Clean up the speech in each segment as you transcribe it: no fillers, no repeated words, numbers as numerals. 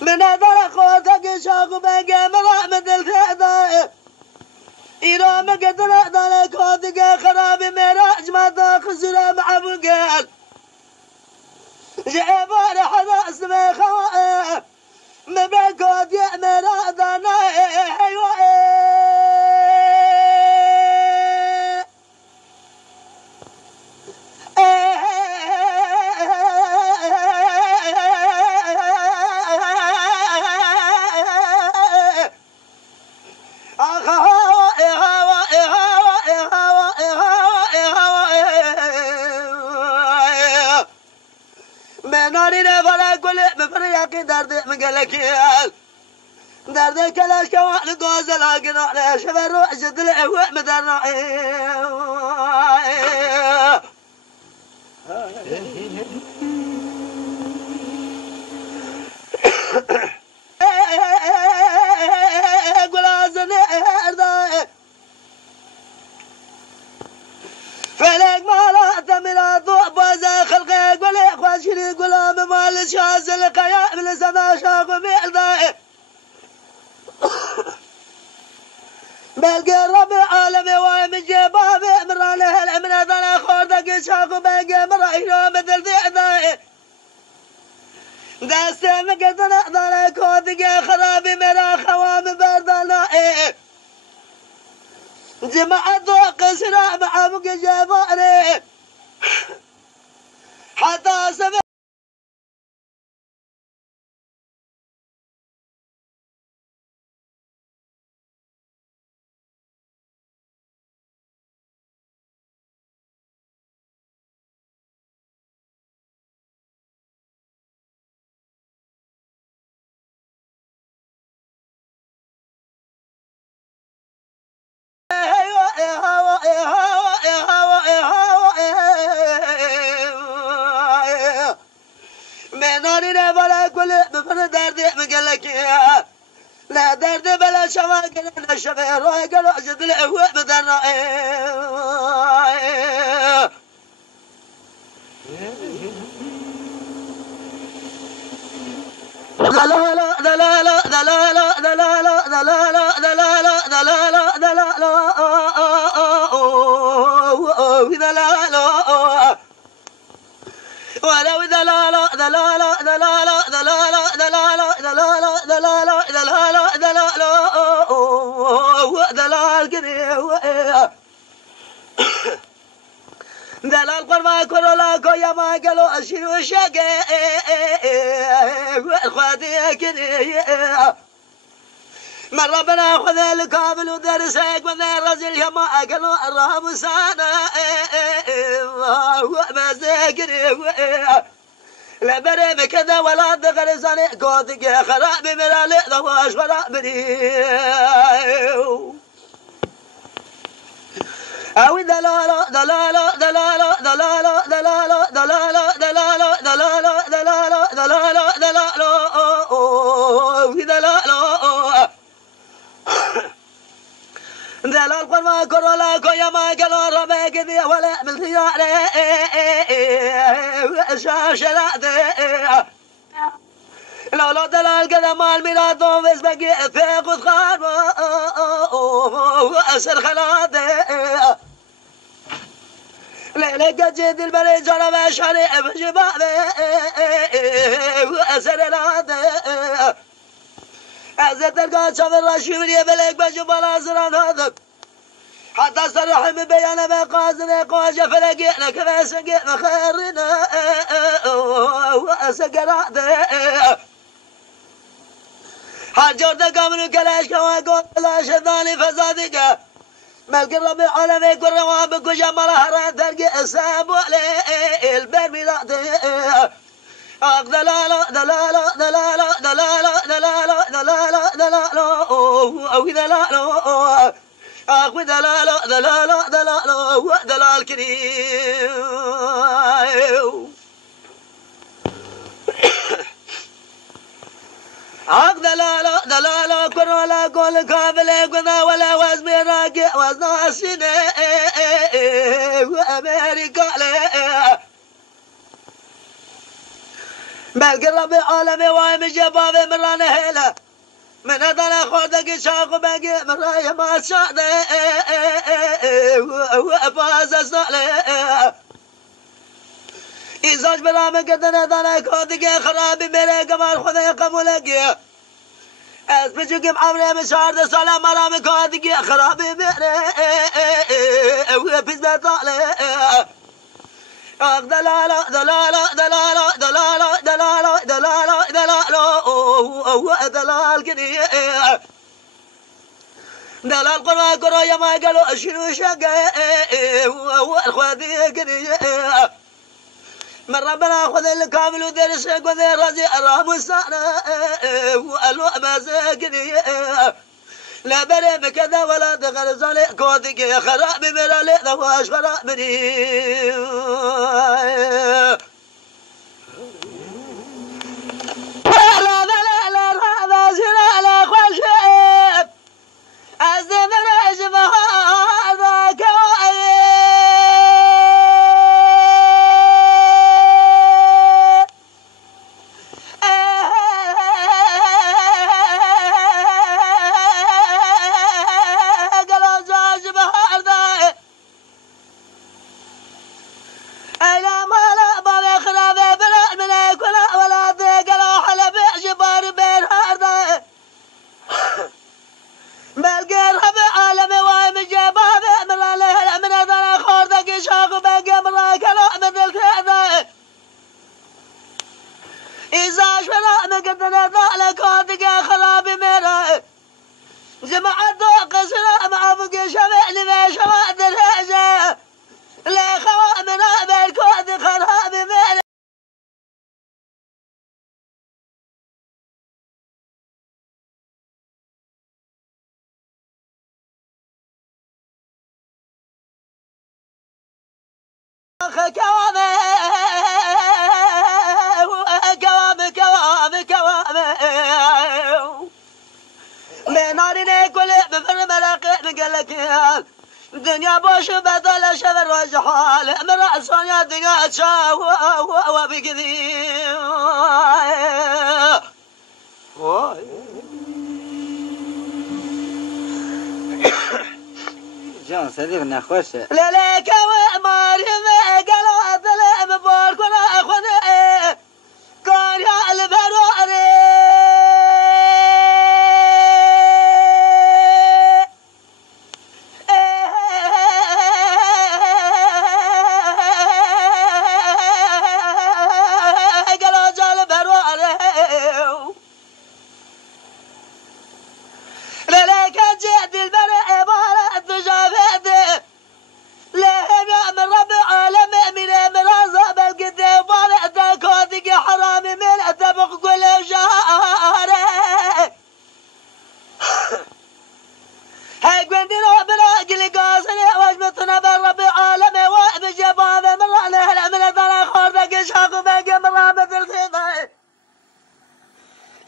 من هذا خواتك شاق بقى مرحمة الخداء إيران مقدر ذلك خواتك خراب مراج ما تخزر مع بقال جعبان حدا اسمه خوائع مبكوت يأمر أذانا نارينا فلا كل مفرياك درد مقلكيال درد كلاش كوان قوز لكن على شبر وجد العوى مدرنا فلك ما لا تمر الضوء بوزا خلقك ولا خواشري قلام مال شاز القيا من السما شاق بيعضاء بلقى رب العالم ومن جباب مراله الامن ذا خوردك شاق بقى مرأينا مثل ذي عضاء داستان مقدنا ذا كودك خراب مرا خوام بردنا جماعة ذوق سرع مع مقجباني حتى سمع من نارنا بلا كل بفن درد مقلك لا درد بلا شواقل الشفير وقالوا أجد العوى بدرنا دلالا دلالا دلالا دلالا دلالا دلالا دلالا دلالا دلالا ولو دلالا دلالا دلالا دلالا دلالا دلالا دلالا دلالا دلالا دلال كذي دلال قرما كرولا كويا ما قالوا أشيلوا شقة خواتي كذي من ربنا خذ الكامل ودرسك من الرجل يما قالوا الرهب سانا وما ذكري لا بري كذا ولا دخل زاني كوتك خراب من ذواش خراب مني أو دلالة دلالة دلالة دلالة دلالة دلالة دلالة دلالة دلالة دلالة دلالة دلال قرما كرولا كويا ما قالوا ربك ذي ولا من ثياري شاشلاتي لولا دلال كذا مال ميلادهم بس بقي ثقود خان وأسر خلاتي ليلك جد البري جرى بشري بجبابي وأسر لاتي أزت القاد شاف الرشيوري بلك بجبال أزران هذا حتى صرح من بيانا بقازنا قاجة فلقينا كما سقينا خيرنا وأسقراته هر جرده کامنو کلاش کوا گولاش دانی فزادگه ملك رب العالمين كل رواب كجا مرهرة ترقي الساب والليل بالميلاد دلالة دلالة دلالة دلالة دلالة دلالة دلالة أو دلالة أخو دلالة دلالة دلالة دلال كريم عق دلالة دلالة كرولا كل كابل كذا ولا وزن راقي وزن السنة وأمريكا له ملك رب العالمين وايم جباب مرانه هلا من هذا خردك شاق باقي مرايا ما شاء وفاز الصالح إزاج برام كدنا دانا خردك خرابي مره كمال خدا قبولك از بچگم عمره مشارد سلام مرام خردك خرابي مره وفيز بطاله دلالة دلالة دلالة دلالة دلالة دلالة دلالة دلال كني دلال قرا قرا يا ما قالوا شنو شقة والخواتي كني من ربنا خذ الكامل ودرس خذ الرزي الرام سانا والوأب ساكني لا بري كذا ولا دخل زالي كودك يا خراب مرالي ذواش خراب مني لا لا لا لا زنا لا خوش أزدنا أجمع هذا كوائي الدنيا بوش بدل شذر وجحال امرأ صنيا الدنيا تشاو وبكذي جان صديق نخوشه لك وماري قالوا ظلم بورك ولا اخذ كان يا البروري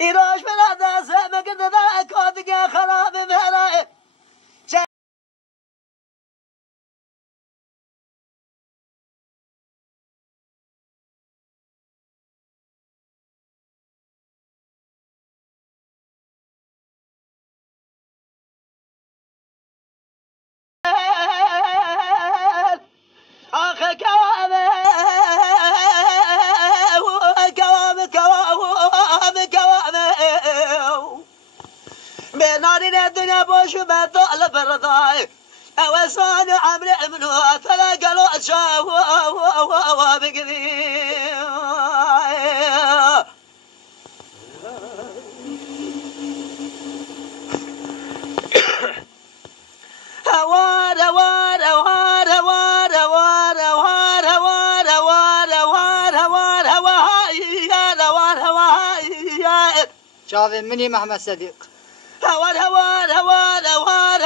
إيراش بلا داس ما كنت ذا كودك خراب مهراي أخ كوامه بنارنا الدنيا بوش ما طال برضاي أوسان عمري منو تلاقى لو شاو بقذي شافي مني محمد صديق. هوان هوان هوان هوان